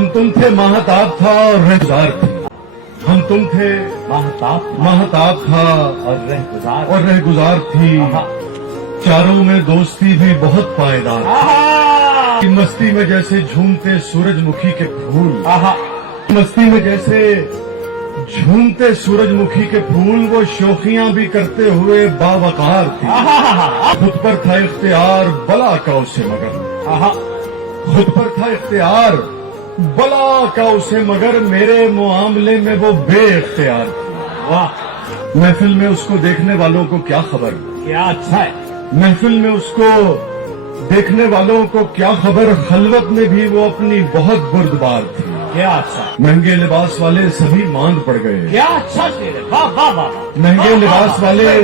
हम तुम थे महताब था और रहगुजार थी। हम तुम थे महताब था और रहगुजार थी। चारों में दोस्ती भी बहुत पायदार थी। मस्ती में जैसे झूमते सूरजमुखी के फूल, मस्ती में जैसे झूमते सूरजमुखी के फूल, वो शोखियां भी करते हुए बावकार थी। खुद पर था इख्तियार बला का उसे मगर, खुद पर था इख्तियार बला का उसे मगर, मेरे मुआमले में वो बे इख्तियार थी। वाह! महफिल में उसको देखने वालों को क्या खबर, क्या अच्छा है। महफिल में उसको देखने वालों को क्या खबर, खलवत में भी वो अपनी बहुत बुर्दबार थी। क्या अच्छा, महंगे लिबास वाले सभी मांद पड़ गए। क्या अच्छा शेर है। वाह वाह वाह। महंगे लिबास वाले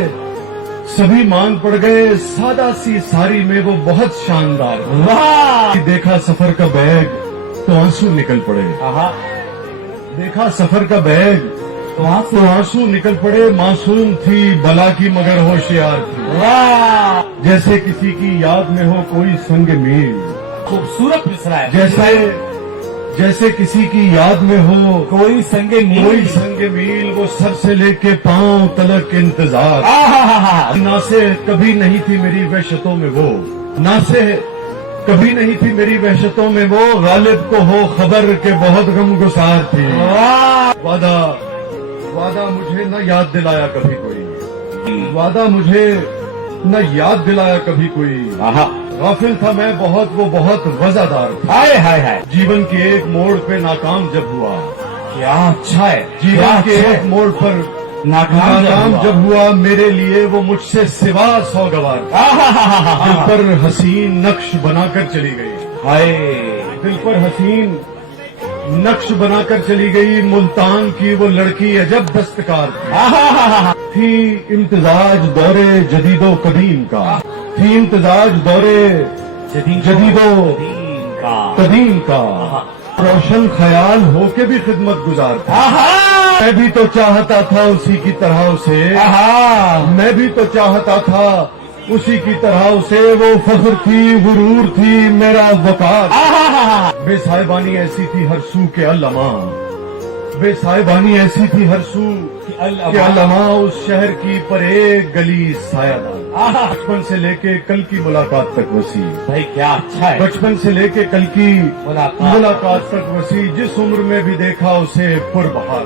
सभी मांद पड़ गए। सादा सी साड़ी में वो बहुत शानदार थी। वाह! देखा सफर का बैग तो आंसू निकल पड़े। देखा सफर का बैग तो आंसू निकल पड़े। मासूम थी बला की मगर होशियार थी। वाह! जैसे किसी की याद में हो कोई संग मील, खूबसूरत मिसरा है। जैसे किसी की याद में हो कोई संगे मील, कोई संग मील, वो सर से लेके पांव तलक इंतजार। ना से कभी नहीं थी मेरी वहशतों में वो, ना से कभी नहीं थी मेरी वहशतों में वो, गालिब को हो खबर के बहुत गमगुसार थी। वादा वादा मुझे न याद दिलाया कभी कोई, वादा मुझे न याद दिलाया कभी कोई। गाफिल था मैं बहुत, वो बहुत वजादार था। हाय हाय हाय। जीवन के एक मोड़ पे नाकाम जब हुआ, क्या अच्छा है। जीवन के एक मोड़ पर नाकाम जब हुआ, मेरे लिए वो मुझसे सिवा सौगवार। दिल पर हसीन नक्श बनाकर चली गई। हाय, दिल पर हसीन नक्श बनाकर चली गई। मुल्तान की वो लड़की अजब दस्तकार थी इम्तिजाज दौरे जदीदो कदीम का, थी इम्तिजाज दौरे जदीदो कदीम का। रोशन ख्याल होके भी खिदमत गुजार था। मैं भी तो चाहता था उसी की तरह उसे, मैं भी तो चाहता था उसी की तरह उसे। वो फख्र थी, गुरूर थी, मेरा वकार। बेसाहिबानी ऐसी थी हर सू के अल्लमा, बेसाहिबानी ऐसी थी हर सू के अल्लमा। उस शहर की पर एक गली सायादार। बचपन से लेके कल की मुलाकात तक वसी। भाई क्या अच्छा है। बचपन से लेके कल की मुलाकात तक वसी। जिस उम्र में भी देखा उसे पुरबहार।